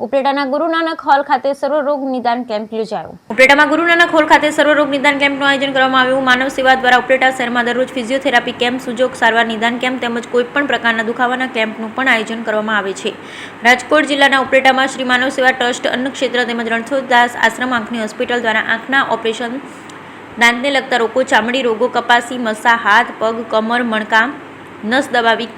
ઉપલેટાના Guru Nanak hall ખાતે સર્વરોગ નિદાન camp યોજાયો। ઉપલેટામાં ગુરુ નાનક હોલ ખાતે સર્વરોગ નિદાન કેમ્પનું આયોજન કરવામાં આવ્યું। માનવ સેવા દ્વારા ઉપલેટા શહેરમાં દરરોજ ફિઝિયોથેરાપી કેમ્પ, સુજોગ સારવાર નિદાન કેમ્પ તેમજ કોઈપણ પ્રકારના દુખાવાના કેમ્પનું પણ આયોજન કરવામાં આવે છે। રાજકોટ જિલ્લાના ઉપલેટામાં શ્રી માનવ સેવા ટ્રસ્ટ, અન્ન ક્ષેત્ર તેમજ રણછોડદાસ આશ્રમ આંખની હોસ્પિટલ દ્વારા આંખના ઓપરેશન, દાંતને લગતા રોગો, ચામડી રોગો, કપાસી, મસા, હાથ, પગ, કમર, મણકા, નસ દબાવી,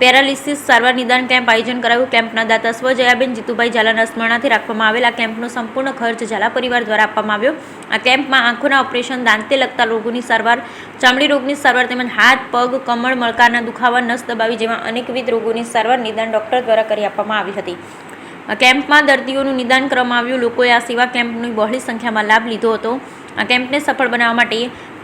પેરાલિસિસ સારવાર નિદાન કેમ્પ આયોજન કરાયું। કેમ્પના દાતા સ્વ જયાબેન જીતુભાઈ ઝાલાના સ્મરણાર્થે રાખવામાં આવેલ આ કેમ્પનો સંપૂર્ણ ખર્ચ ઝાલા પરિવાર દ્વારા આપવામાં આવ્યો। આ કેમ્પમાં આંખોના ઓપરેશન, દાંતે લગતા રોગોની સારવાર, ચામડી રોગની સારવાર તેમજ હાથ, પગ, કમર, મણકાના દુખાવા, નસ દબાવી જેવા અનેકવિધ રોગોની સારવાર નિદાન ડોક્ટર દ્વારા કરી આપવામાં આવી હતી। આ કેમ્પમાં દર્દીઓનું નિદાન કરવામાં આવ્યું। લોકોએ આ સેવા કેમ્પની બહોળી સંખ્યામાં લાભ લીધો હતો। આ કેમ્પને સફળ બનાવવા માટે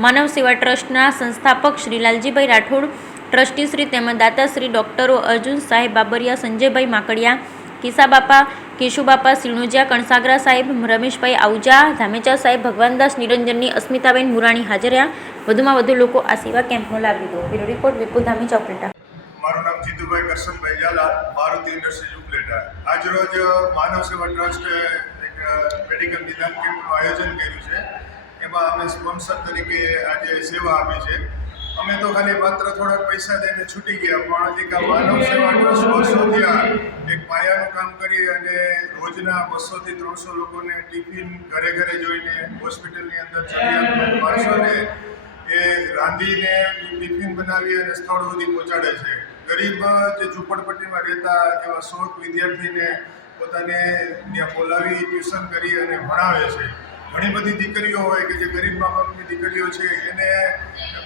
માનવ સેવા ટ્રસ્ટના સંસ્થાપક શ્રી લાલજીભાઈ રાઠોડ, ટ્રસ્ટીશ્રી તેમજ દાતાશ્રી ડૉક્ટરો અર્જુન સાહેબ બાબરિયા, સંજયભાઈ માકડિયા, કિસાબાપા, કેશુબાપા સિણોજિયા, કણસાગરા સાહેબ, રમેશભાઈ આઉજા, ધામેચા સાહેબ, ભગવાનદાસ નિરંજનની, અસ્મિતાબેન મુરાણી હાજર રહ્યા। વધુમાં વધુ લોકો આ સેવા કેમ્પનો લાભ લીધો। બ્યુરો રિપોર્ટ વિપુલ ધામેચા, ઉપલેટા। મારું નામ જીતુભાઈ કરશનભાઈ ઝાલા, મારુતિ ઇન્ડસ્ટ્રીઝ ઉપલેટા। આજરોજ માનવ સેવા ટ્રસ્ટે એક મેડિકલ નિદાન કેમ્પનું આયોજન કર્યું છે। એમાં અમે સ્પોન્સર તરીકે આજે સેવા આપી છે। અમે તો ખાલી માત્ર થોડાક પૈસા દઈને છૂટી ગયા, પણ એક આ માનવ સેવા ટ્રસ્ટ વર્ષોથી એક પાયાનું કામ કરી અને રોજના 200 થી 300 લોકોને ટિફિન ઘરે ઘરે જોઈને હોસ્પિટલની અંદર જરૂરિયાતમંદ માણસોને એ રાંધીને ટિફિન બનાવી અને સ્થળ સુધી પહોંચાડે છે। ગરીબ જે ઝૂંપડપટ્ટીમાં રહેતા એવા 100 વિદ્યાર્થીને પોતાને ત્યાં બોલાવી ટ્યુશન કરી અને ભણાવે છે। ઘણી બધી દીકરીઓ હોય કે જે ગરીબ મા બાપની દીકરીઓ છે એને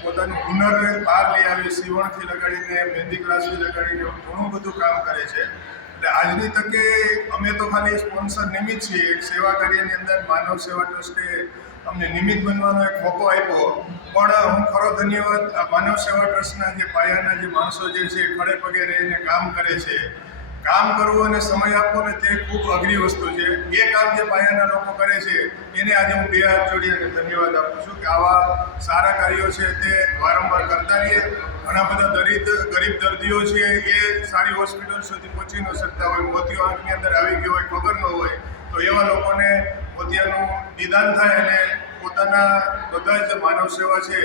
પોતાનું હુનર બહાર લઈ આવી, સીવણથી લગાડીને, મહેંદી ક્લાસથી લગાડીને ઘણું બધું કામ કરે છે। એટલે આજની તકે અમે તો ખાલી સ્પોન્સર નિમિત્ત છીએ। એક સેવા કાર્યની અંદર માનવ સેવા ટ્રસ્ટે અમને નિમિત્ત બનવાનો એક મોકો આપ્યો, પણ હું ખરો ધન્યવાદ આ માનવ સેવા ટ્રસ્ટના જે પાયાના જે માણસો જે છે ખડે પગે રહીને કામ કરે છે। કામ કરવું અને સમય આપવો ને તે ખૂબ અઘરી વસ્તુ છે। એ કામ જે પાયાના લોકો કરે છે એને આજે હું 2 હાથ જોડી અને ધન્યવાદ આપું છું કે આવા સારા કાર્યો છે તે વારંવાર કરતા રહીએ। ઘણા બધા ગરીબ દર્દીઓ છે એ સારી હોસ્પિટલ સુધી પહોંચી ન શકતા હોય, મોતિયો આંખની અંદર આવી ગયો હોય, ખબર ન હોય, તો એવા લોકોને મોતિયાનું નિદાન થાય અને પોતાના બધા જ માનવ સેવા છે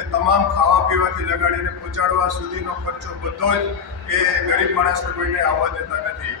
એ તમામ ખાવા પીવાથી લગાડીને પહોંચાડવા સુધીનો ખર્ચો બધો જ એ ગરીબ માણસને કોઈને આવવા દેતા નથી।